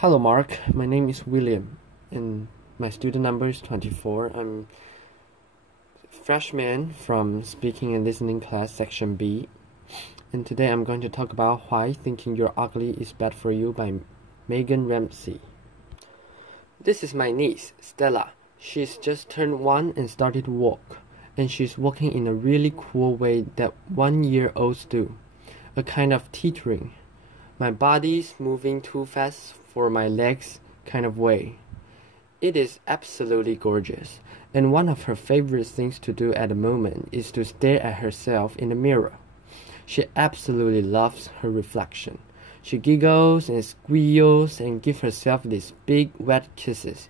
Hello Mark, my name is William and my student number is 24. I'm freshman from Speaking and Listening class section B, and today I'm going to talk about Why Thinking You're Ugly is Bad for You by Meaghan Ramsey. This is my niece, Stella. She's just turned 1 and started to walk, and she's walking in a really cool way that 1-year-olds do, a kind of teetering. My body's moving too fast for my legs kind of way. It is absolutely gorgeous, and one of her favorite things to do at the moment is to stare at herself in the mirror. She absolutely loves her reflection. She giggles and squeals and gives herself these big wet kisses.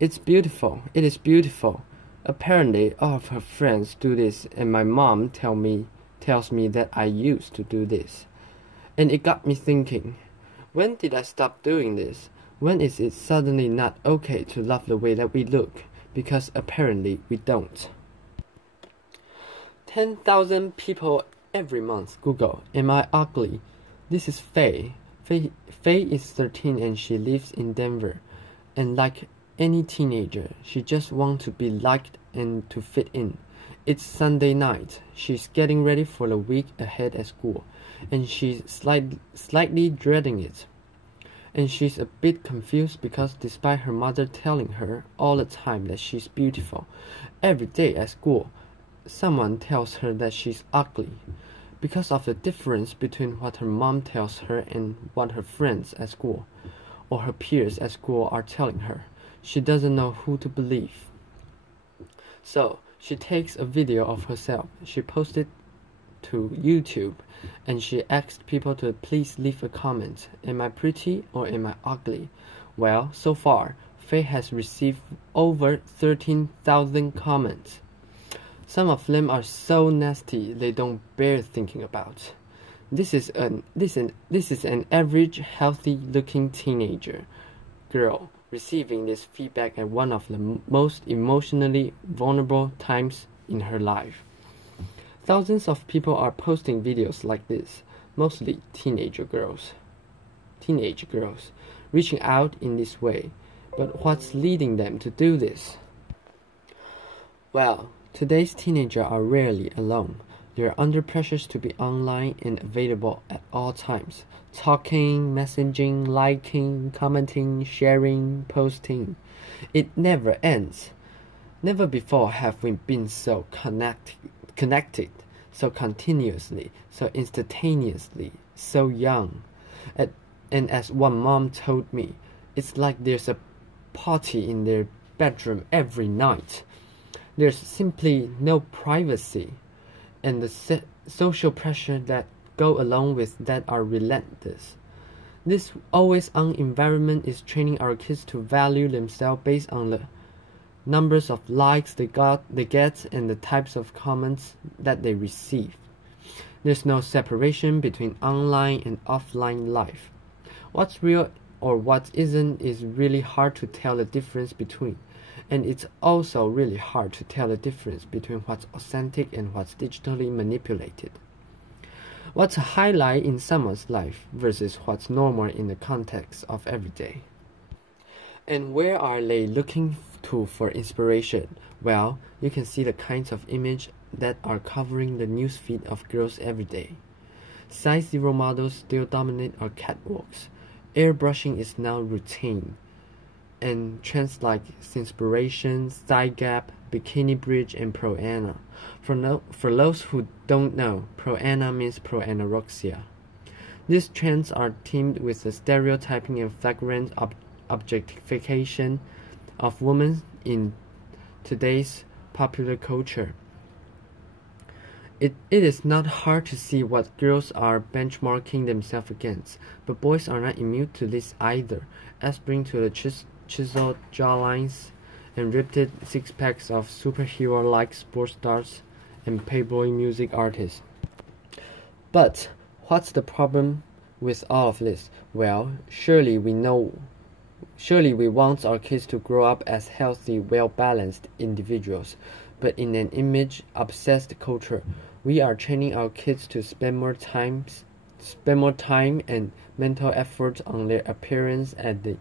It's beautiful. It is beautiful. Apparently all of her friends do this, and my mom tells me that I used to do this. And it got me thinking, when did I stop doing this? When is it suddenly not okay to love the way that we look? Because apparently we don't. 10,000 people every month Google, "Am I ugly?" This is Faye. Faye is 13 and she lives in Denver. And like any teenager, she just wants to be liked and to fit in. It's Sunday night. She's getting ready for the week ahead at school, and she's slightly dreading it. And she's a bit confused because despite her mother telling her all the time that she's beautiful, every day at school, someone tells her that she's ugly. Because of the difference between what her mom tells her and what her friends at school or her peers at school are telling her, she doesn't know who to believe. So she takes a video of herself. She posted to YouTube, and she asked people to please leave a comment. Am I pretty or am I ugly? Well, so far, Faye has received over 13,000 comments. Some of them are so nasty they don't bear thinking about. This is an average, healthy-looking teenager girl receiving this feedback at one of the most emotionally vulnerable times in her life. Thousands of people are posting videos like this, mostly teenage girls, reaching out in this way. But what's leading them to do this? Well, today's teenagers are rarely alone. They're under pressures to be online and available at all times. Talking, messaging, liking, commenting, sharing, posting. It never ends. Never before have we been so connected, so continuously, so instantaneously, so young. And as one mom told me, it's like there's a party in their bedroom every night. There's simply no privacy, and the social pressure that go along with that are relentless. This always-on environment is training our kids to value themselves based on the numbers of likes they get and the types of comments that they receive. There's no separation between online and offline life. What's real or what isn't is really hard to tell the difference between, and it's also really hard to tell the difference between what's authentic and what's digitally manipulated. What's a highlight in someone's life versus what's normal in the context of everyday. And where are they looking to for inspiration? Well, you can see the kinds of images that are covering the newsfeed of girls every day. Size 0 models still dominate our catwalks. Airbrushing is now routine. And trends like Sinspiration, Thigh Gap, Bikini Bridge, and Pro-Ana. For those who don't know, Pro-Ana means pro-anorexia. These trends are teamed with the stereotyping and flagrant objectification of women in today's popular culture. It is not hard to see what girls are benchmarking themselves against, but boys are not immune to this either, aspiring to the chiseled jawlines and ripped six-packs of superhero-like sports stars and Playboy music artists. But what's the problem with all of this? Well, surely we want our kids to grow up as healthy, well-balanced individuals, but in an image-obsessed culture, we are training our kids to spend more time and mental effort on their appearance at the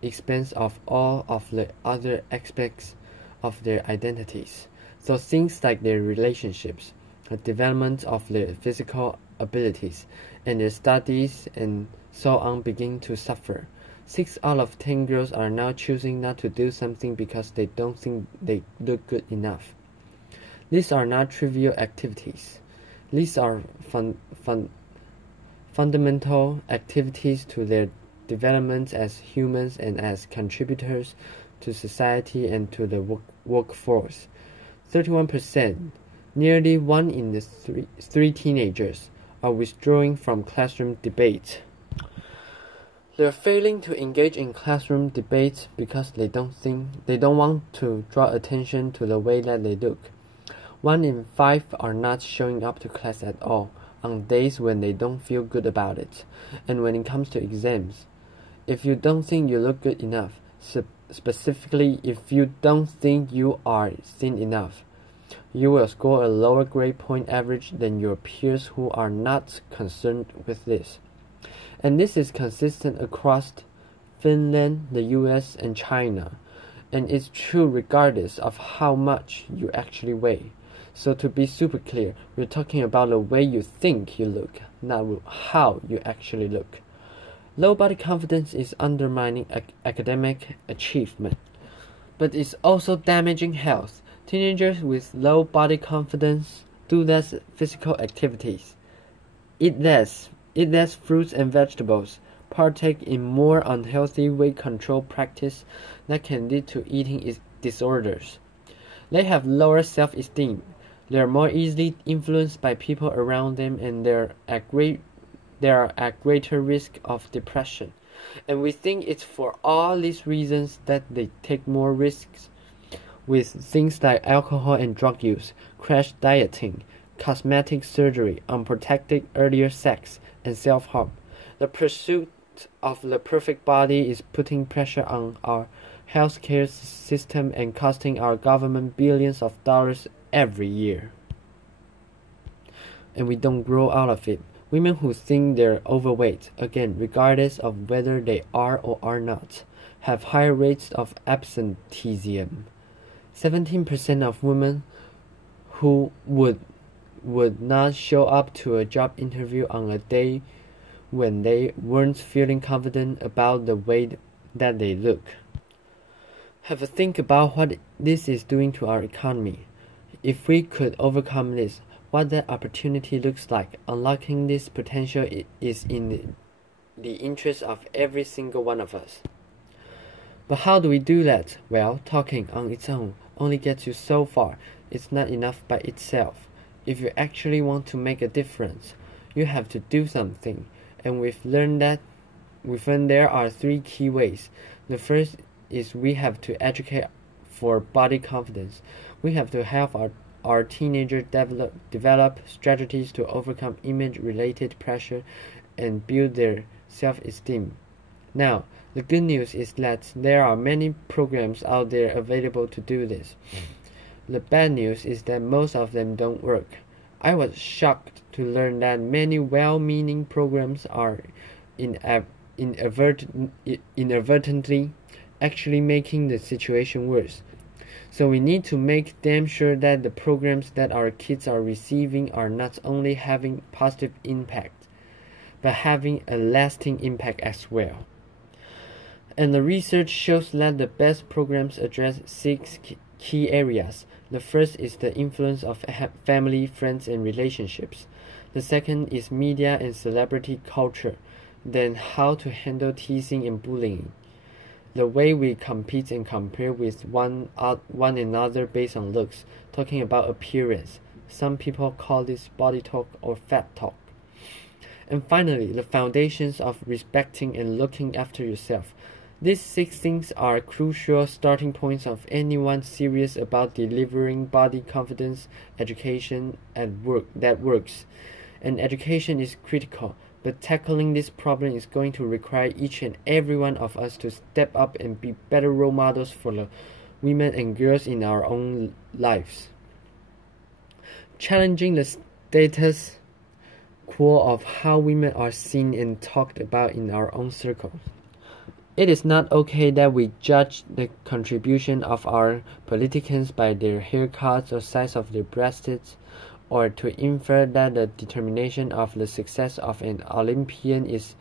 expense of all of the other aspects of their identities. So things like their relationships, the development of their physical abilities, and their studies and so on begin to suffer. 6 out of 10 girls are now choosing not to do something because they don't think they look good enough. These are not trivial activities. These are fundamental activities to their development as humans and as contributors to society and to the workforce. 31%, nearly 1 in the 3 teenagers, are withdrawing from classroom debate. They're failing to engage in classroom debates because they don't want to draw attention to the way that they look. 1 in 5 are not showing up to class at all on days when they don't feel good about it. And when it comes to exams, if you don't think you look good enough, specifically if you don't think you are thin enough, you will score a lower grade point average than your peers who are not concerned with this. And this is consistent across Finland, the US, and China, and it's true regardless of how much you actually weigh. So to be super clear, we're talking about the way you think you look, not how you actually look. Low body confidence is undermining academic achievement, but it's also damaging health. Teenagers with low body confidence do less physical activities, eat less fruits and vegetables, partake in more unhealthy weight control practice that can lead to eating disorders. They have lower self-esteem. They are more easily influenced by people around them, and they are at greater risk of depression. And we think it's for all these reasons that they take more risks with things like alcohol and drug use, crash dieting, cosmetic surgery, unprotected earlier sex, and self-harm. The pursuit of the perfect body is putting pressure on our healthcare system and costing our government billions of dollars every year. And we don't grow out of it. Women who think they're overweight, again, regardless of whether they are or are not, have higher rates of absenteeism. 17% of women who would not show up to a job interview on a day when they weren't feeling confident about the way that they look. Have a think about what this is doing to our economy. If we could overcome this, what that opportunity looks like, unlocking this potential is in the interest of every single one of us. But how do we do that? Well, talking on its own only gets you so far. It's not enough by itself. If you actually want to make a difference, you have to do something. And we've learned there are 3 key ways. The first is we have to educate for body confidence. We have to help our teenagers develop strategies to overcome image-related pressure and build their self-esteem. Now, the good news is that there are many programs out there available to do this. The bad news is that most of them don't work. I was shocked to learn that many well-meaning programs are inadvertently actually making the situation worse. So we need to make damn sure that the programs that our kids are receiving are not only having positive impact, but having a lasting impact as well. And the research shows that the best programs address 6 key areas. The first is the influence of family, friends, and relationships. The second is media and celebrity culture. Then how to handle teasing and bullying. The way we compete and compare with one another based on looks, talking about appearance. Some people call this body talk or fat talk. And finally, the foundations of respecting and looking after yourself. These 6 things are crucial starting points of anyone serious about delivering body confidence education at work that works. And education is critical, but tackling this problem is going to require each and every one of us to step up and be better role models for the women and girls in our own lives. Challenging the status core of how women are seen and talked about in our own circle. It is not okay that we judge the contribution of our politicians by their haircuts or size of their breasts, or to infer that the determination of the success of an Olympian is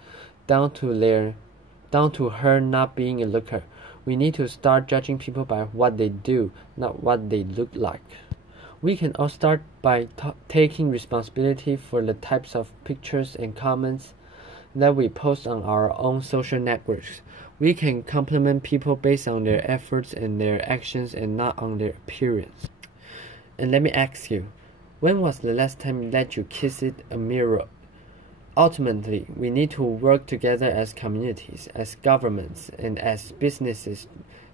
down to her not being a looker. We need to start judging people by what they do, not what they look like. We can all start by taking responsibility for the types of pictures and comments that we post on our own social networks. We can compliment people based on their efforts and their actions and not on their appearance. And let me ask you, when was the last time that you kissed a mirror? Ultimately, we need to work together as communities, as governments, and as businesses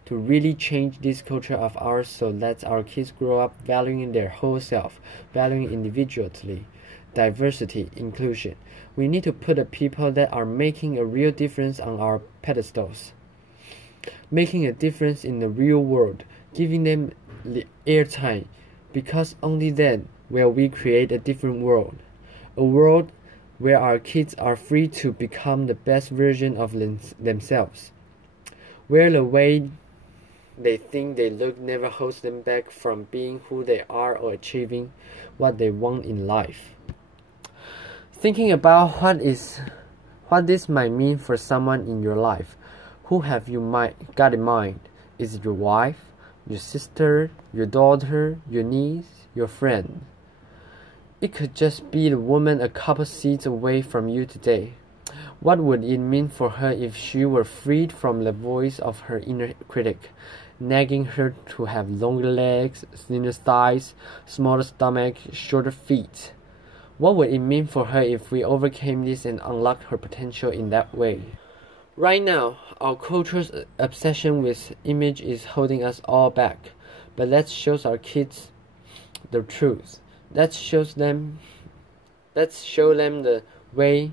to really change this culture of ours so that our kids grow up valuing their whole self, valuing individuality, diversity, inclusion. We need to put the people that are making a real difference on our pedestals, making a difference in the real world, giving them the airtime, because only then will we create a different world, a world where our kids are free to become the best version of themselves, where the way they think they look never holds them back from being who they are or achieving what they want in life. Thinking about what this might mean for someone in your life, who have you got in mind? Is it your wife, your sister, your daughter, your niece, your friend? It could just be the woman a couple seats away from you today. What would it mean for her if she were freed from the voice of her inner critic, nagging her to have longer legs, thinner thighs, smaller stomach, shorter feet? What would it mean for her if we overcame this and unlocked her potential in that way? Right now, our culture's obsession with image is holding us all back, but let's show our kids the truth. Let's show them the way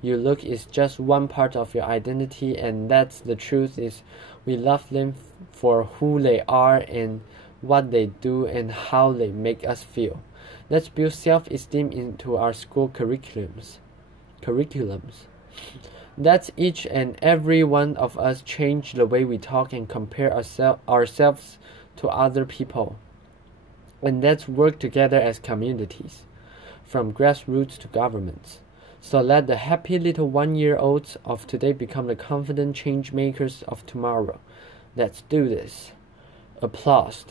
you look is just one part of your identity, and that's the truth is we love them for who they are and what they do and how they make us feel. Let's build self-esteem into our school curriculums. Let's each and every one of us change the way we talk and compare ourselves to other people. And let's work together as communities, from grassroots to governments. So let the happy little 1-year-olds of today become the confident change makers of tomorrow. Let's do this. Applause.